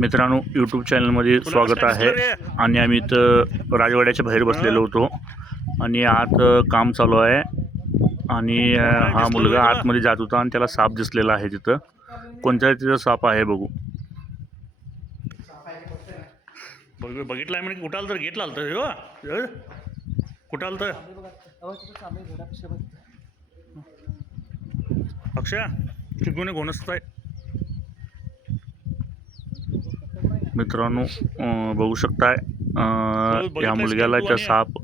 मित्रांनो, यूट्यूब चॅनलमध्ये स्वागत आहे. आणि आम्ही इथं राजवाड्याच्या बाहेर बसलेलो होतो आणि आत काम चालू आहे. आणि हा मुलगा आतमध्ये जात होता आणि त्याला साप दिसलेला आहे. तिथं कोणत्या तिथं साप आहे बघू. बघितलं आहे म्हणजे कुठाल तर घेतला तर कुठाल तर अक्षय चिकूने घोणसत आहे. मित्रांनो, बघू शकताय या मुलग्याला त्या साप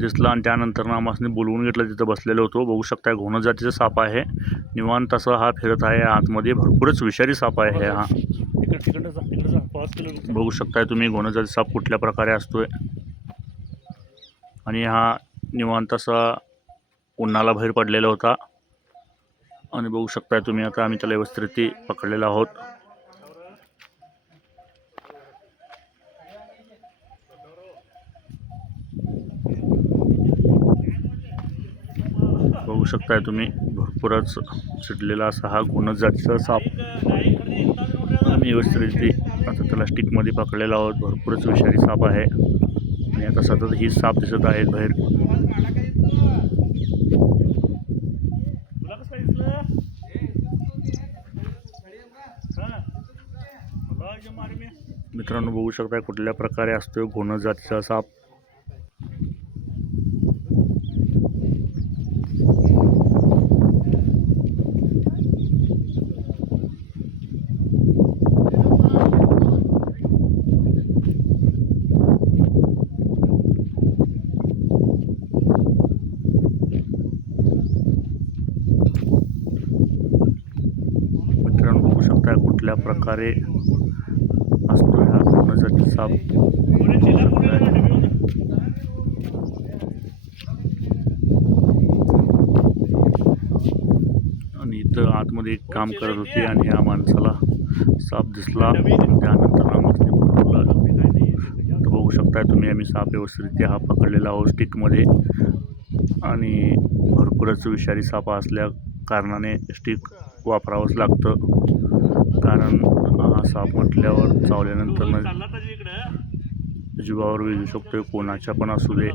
दिसला आणि त्यानंतर आम्हाला बोलवून घेतलं. तिथं बसलेलो होतो. बघू शकताय घोण जातीचा साप आहे. निवांत असा हा फिरत आहे. आतमध्ये भरपूरच विषारी साप आहे हा. बघू शकताय तुम्ही घोण जातीचा साप कुठल्या प्रकारे असतोय. आणि हा निवांत असा उन्हाला बाहेर पडलेला होता. आणि बघू शकताय तुम्ही आता आम्ही त्याला व्यवस्थित पकडलेला आहोत. बघू शकताय तुम्ही भरपूरच चिडलेला असा हा घोणस जातीचा साप आम्ही व्यवस्थित आता त्याला स्टिकमध्ये पकडलेला आहोत. भरपूरच विषारी साप आहे आणि आता सतत ही साप दिसत आहेत बाहेर. मित्रांनो, बघू शकताय कुठल्या प्रकारे असतो घोणस जातीचा साप. मित्रांनो, बघू शकता कुठल्या प्रकारे असतो हा घोणस जातीचा साप. आणि इथं आतमध्ये एक काम करत होते आणि या माणसाला साप दिसला. त्यानंतर आम्हाला बोलवलं. तर बघू शकताय तुम्ही आम्ही साप व्यवस्थित हा पकडलेला आहोत स्टिकमध्ये. आणि भरपूरच विषारी साप असल्या कारणाने स्टिक वापरावंच लागतं. कारण हा साप म्हटल्यावर चावल्यानंतर जीवावर विजू शकतोय, कोणाच्या पण असू दे.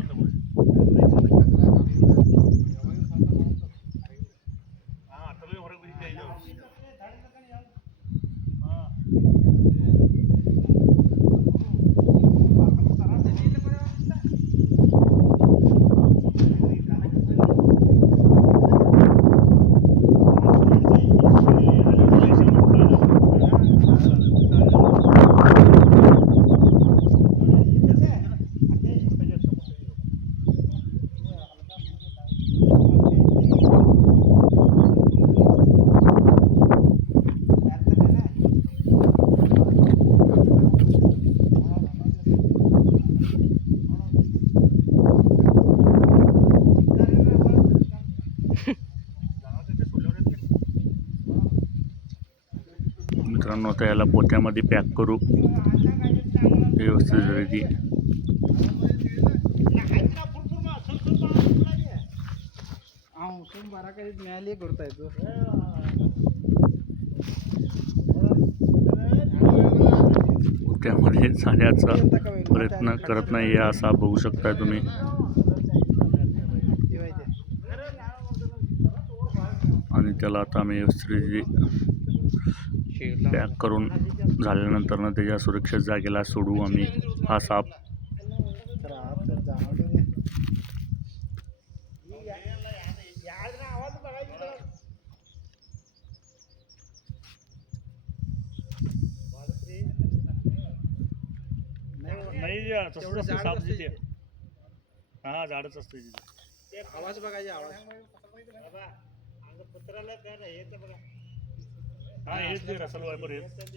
मित्रांनो, आता याला पोत्यामध्ये पॅक करू व्यवस्थित. पोत्यामध्ये जाण्याचा प्रयत्न करत नाही असा बघू शकताय तुम्ही. आणि त्याला आता आम्ही व्यवस्थित पॅक करून झाल्यानंतर त्याच्या सुरक्षित जागेला सोडू आम्ही हा साप. हा झाडच असतो आवाज बघायचे. आवाज हा हेच ते रसल वायपर हेच.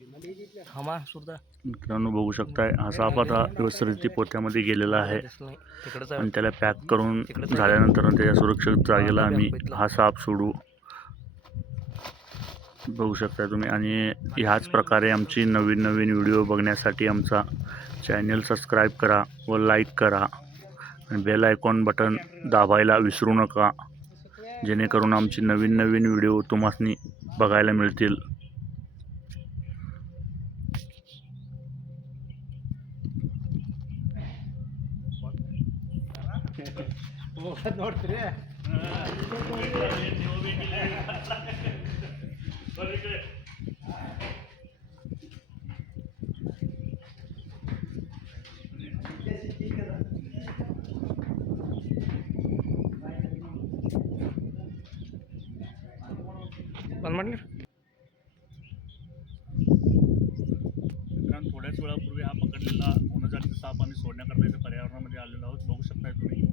थांबा सुद्धा मित्रांनो बघू शकताय हा साप आता व्यवस्थित पोत्यामध्ये गेलेला आहे तिकडच आणि त्याला पॅक करून झाल्यानंतर त्याच्या सुरक्षित जागेला आम्ही हा साप सोडू. बघू शकता तुम्ही. आणि ह्याच प्रकारे आमची नवीन नवीन व्हिडिओ बघण्यासाठी आमचा चॅनल सबस्क्राईब करा व लाईक करा आणि बेल आयकॉन बटन दाबायला विसरू नका, जेणेकरून आमची नवीन नवीन व्हिडिओ तुम्हासनी बघायला मिळतील. थोड्याच वेळापूर्वी हा पकडलेला होण्याचा साप आम्ही सोडण्याकरता इथे पर्यावरणामध्ये आलेलो आहोत. बघू शकताय तुम्ही.